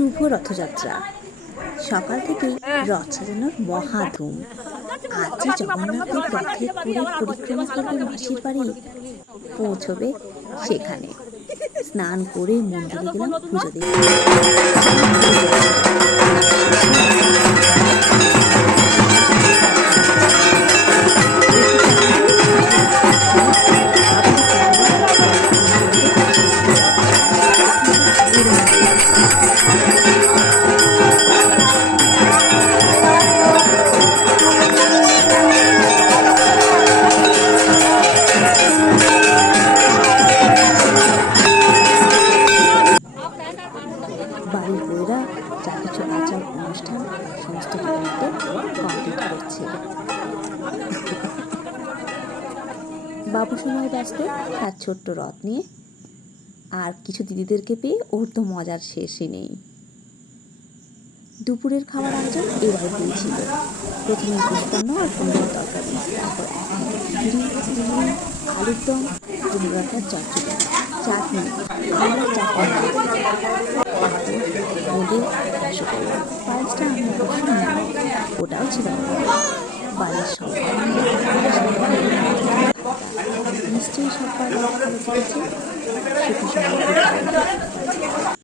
শুভ রথযাত্রা। সকাল থেকেই রথ সাজানোর মহাধুম। আজ যে জগন্নাথের রথে করে পরিক্রমা করবে মাসির বাড়ি, পৌঁছবে সেখানে। স্নান করে মন্দিরে গেলাম পুজো দিতে। বাড়ির বউরা যা কিছু আচার অনুষ্ঠান সমস্ত কিন্তু কমপ্লিট করছে। বাবু সময় ব্যস্ত তার ছোট্ট রথ নিয়ে, আর কিছু দিদিদেরকে পেয়ে ওর তো মজার শেষই নেই। দুপুরের খাবার আয়োজন এবার দিয়েছিল। প্রথমে মিষ্টান্ন আর পনিরের তরকারি, তারপর খিচুড়ি, চিংড়ি, আলুর দম, কুমড়াটার চচ্চড়ি, চাটনি, আমরা চাটনি, বোঁদে, রসগোল্লা। পায়েসটা আমি অবশ্য নিই, ওটাও ছিল বাড়ির সবাই নিশ্চয়ই সব ভালো লেগেছে। সুখী সময়